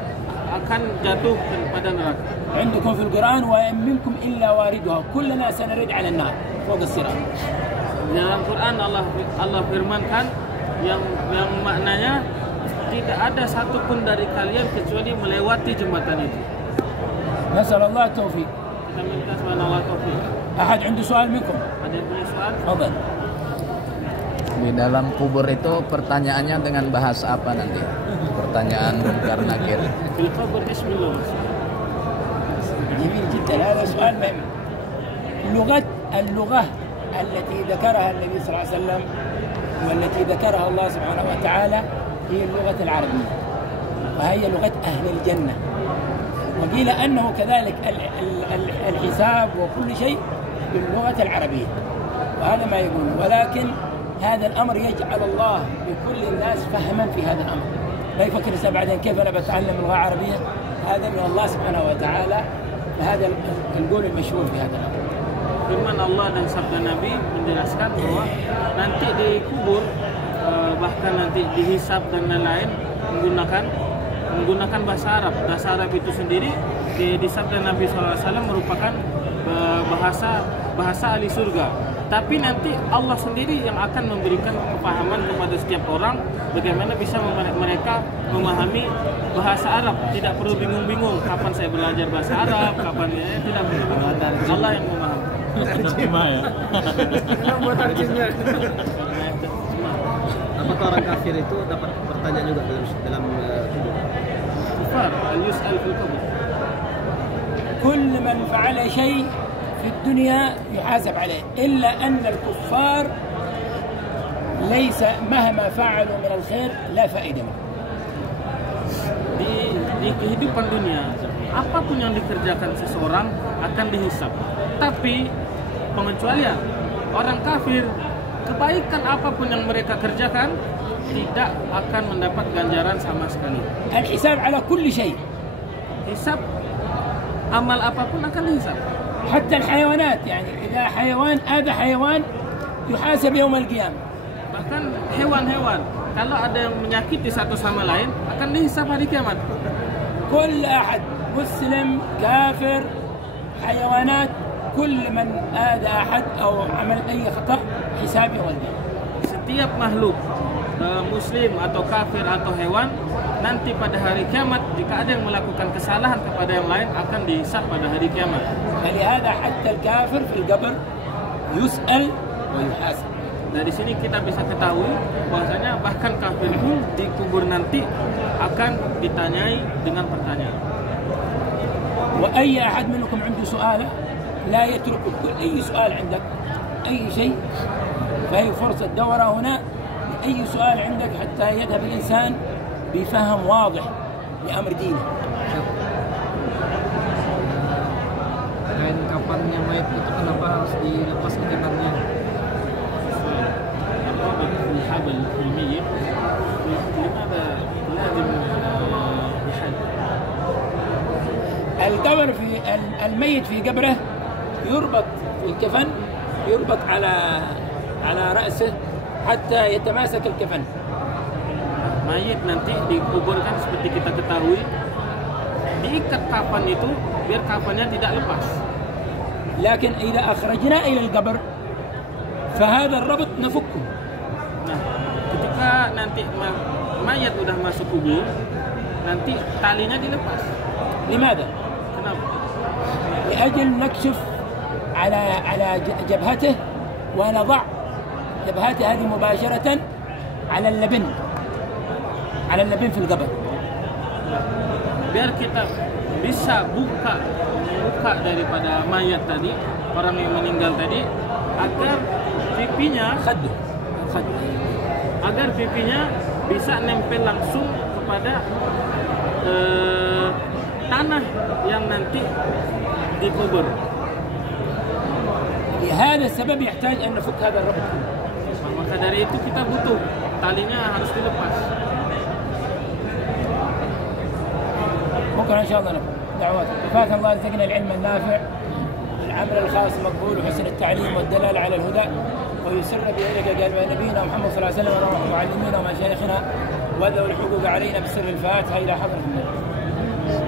akan jatuh kepada neraka. عندكم في القرآن وإن منكم إلا واردها كلنا سنرد على النار فوق الصراط. Dalam Quran Allah firmankan yang maknanya tidak ada satupun dari kalian kecuali melewati jembatan itu. نسأل الله التوفيق. Kita minta subhanallah taufik. أحد عنده سؤال منكم؟ Ada yang punya soal? تفضل. Di dalam kubur itu pertanyaannya dengan bahasa apa nanti? Pertanyaan munkar nakir. Fil qabr bismillah. جميل جدا، هذا سؤال مهم. اللغة التي ذكرها النبي صلى الله عليه وسلم والتي ذكرها الله سبحانه وتعالى هي اللغة العربية، وهي لغة أهل الجنة. وقيل أنه كذلك الحساب وكل شيء باللغة العربية. وهذا ما يقول. ولكن هذا الأمر يجعل الله لكل الناس فهما في هذا الأمر، لا يفكر الإنسان بعدين كيف أنا بتعلم اللغة العربية، هذا من الله سبحانه وتعالى. هذا القول المشهور في هذا الأمر. Firman Allah dan sabda Nabi menjelaskan bahwa nanti dikubur, bahkan nanti dihisab dan lain-lain menggunakan bahasa Arab. Bahasa Arab itu sendiri di sabda Nabi SAW merupakan bahasa ahli surga. Tapi nanti Allah sendiri yang akan memberikan kepahaman kepada setiap orang bagaimana bisa mereka memahami bahasa Arab. Tidak perlu bingung-bingung kapan saya belajar bahasa Arab, kapan tidak perlu bingung. Allah yang memahami. Terjemah ya. Buat terjemah. Apakah orang kafir itu dapat bertanya juga dalam kubur? Kufar, al-yus'al fil kubur. كل من فعل شيء في الدنيا يحاسب عليه، إلا أن الكفار ليس مهما فعلوا من الخير لا فائدة منه. Di kehidupan dunia, apapun yang dikerjakan seseorang akan dihisab. Tapi pengecualian orang kafir, kebaikan apapun yang mereka kerjakan tidak akan mendapat ganjaran sama sekali. الحساب على كل شيء. Hisab amal apapun akan dihisab. حتى الحيوانات، يعني إذا حيوان آذى حيوان يحاسب يوم القيامة. Bahkan hewan-hewan, kalau ada yang menyakiti satu sama lain akan dihisab hari kiamat. كل أحد مسلم كافر حيوانات، كل من آذى أحد أو عمل أي خطأ حساب يوم القيامة. Setiap makhluk muslim atau kafir atau hewan nanti pada hari kiamat jika ada yang melakukan kesalahan kepada yang lain akan dihisab pada hari kiamat. فلهذا حتى الكافر في القبر يسأل ويحاسب. Dari sini kita bisa ketahui bahwasanya bahkan kafir pun di kubur nanti akan ditanyai dengan pertanyaan. وأي أحد منكم عنده سؤال لا يترك أي سؤال عندك أي شيء، فهي فرصة دورة هنا أي سؤال عندك حتى يذهب الإنسان بفهم واضح لأمر دينه. Dan kapannya mayat itu kenapa harus dilepas ikatannya? الحبل في الميت لماذا لازم يحل؟ القبر في الميت في قبره يربط في الكفن، يربط على رأسه حتى يتماسك الكفن. Mayit nanti dikuburkan seperti kita ketahui, diikat kafan itu biar kafannya tidak lepas. لكن إذا أخرجنا إلى القبر فهذا الربط نفكه. Nah, ketika nanti mayat udah masuk kubur, nanti talinya dilepas. لماذا؟ Kenapa? لأجل نكشف على جبهته ونضع جبهته هذه مباشرة على اللبن في القبر. Biar kita bisa buka daripada mayat tadi, orang yang meninggal tadi, agar pipinya bisa nempel langsung kepada tanah yang nanti dikubur. لهذا السبب يحتاج أن نفك هذا الربط. Maka dari itu kita butuh talinya harus dilepas. بكرة إن شاء الله دعوات فات الله يرزقنا العلم النافع، العمل الخاص مقبول، وحسن التعليم والدلالة على الهدى، ويسر بذلك قلب نبينا محمد صلى الله عليه وسلم ومعلمينا ومشايخنا، وذوي الحقوق علينا بسر الفاتحة إلى حضرة النبي.